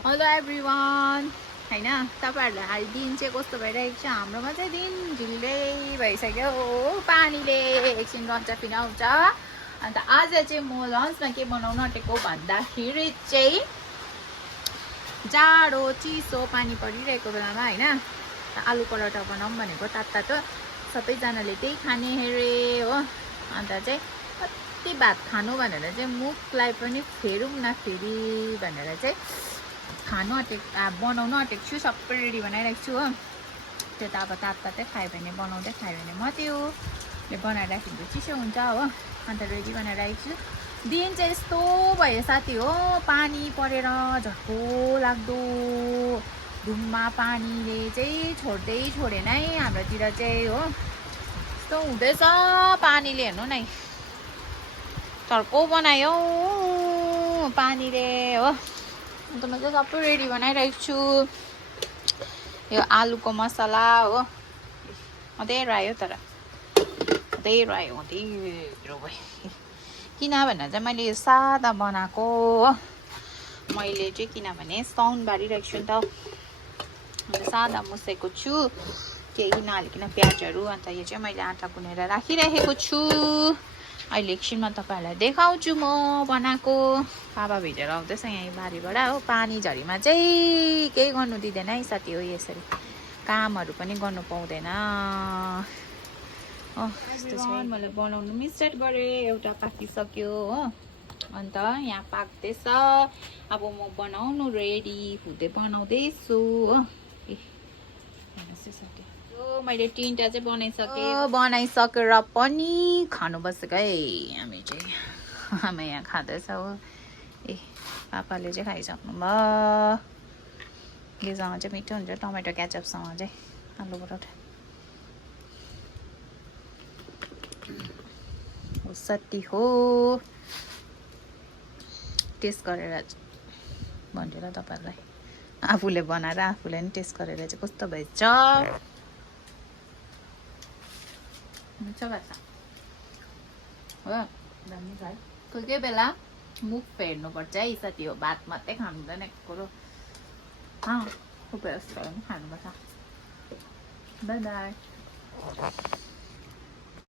hello everyone हैन तपाईहरुलाई आज दिन चाहिँ कस्तो भइरहेको छ हाम्रोमा चाहिँ दिन ढिलै भइसक्यो पानीले एकछिन रन्चपिन आउँछ अन्त आज चाहिँ म लन्चमा के बनाउन आँटेको भन्दाखेरि चाहिँ जाडो चिसो पानी परिरहेको बेलामा हैन आलु पराठा बनाऊँ भनेको तातो सबैजनाले त्यही खाने हेरे हो अन्त चाहिँ कति भात खानु भनेर चाहिँ मुखलाई पनि फेरौँ न फेरि भनेर चाहिँ खानु बनाउनु आँटेको छु सबै रेडी बनाइरहेको छु हो त्यो त अब तातै खायो भने बनाउँदै खायो भने मात्रै हो बनाइराखेको चिसो हुन्छ हो अन्त रेडी बनाइरहेको छु दिन चाहिँ यस्तो भयो साथी हो पानी परेर झर्को लाग्दो धुम्मा पानीले चाहिँ छोडेन है हाम्रोतिर चाहिँ हो यस्तो हुँदैछ पानीले हेर्नु न झर्को बनायो पानीले हो अन्त म चाहिँ सबै रेडी बनाइरहेको छु यो आलुको मसला हो अँधेरो आयो तर अँधेरो आयो अँधेरो भयो किनभने चाहिँ मैले यो सादा बनाएको हो मैले चाहिँ किनभने साउन्ड बारिरहेको छु नि त अन्त सादा मुसेको छु केही नहालिकन प्याजहरू अन्त यो चाहिँ मैले आँटा गुनेर राखिरहेको छु अहिले एकछिनमा तपाईहरुलाई देखाउँछु म बनाएको बाबा भिजेर आउँदैछ यहाँ बारीबाट हो पानी झरीमा चाहिँ केही गर्नु दिँदैन है साथी हो यसरी कामहरू पनि गर्नु पाउँदैन मैले बनाउनु पनि स्टार्ट गरेँ एउटा पाकिसक्यो हो अन्त यहाँ पाक्दैछ अब म बनाउनु रेडी हुँदै बनाउँदैछु हो मैले तीनटा चाहिँ बनाइसकेर पनि खानु बसेको है हामी चाहिँ हामी यहाँ खाँदैछ हो ए पापाले चाहिँ खाइसक्नु भयो योसँग चाहिँ मिठो हुन्छ टमेटो केचपसँग चाहिँ आलु पराठा सट्टी हो टेस्ट गरेर भन्छु ल तपाईहरुलाई आफूले बनाएर आफूले नि टेस्ट गरेर चाहिँ कस्तो भएछ मिठो भएछ हो दामी छ है कोही कोही बेला मुख फेर्नुपर्छ है साथी हो भात मात्रै खानु हुँदैन कुरो खानुपर्छ बाई बाई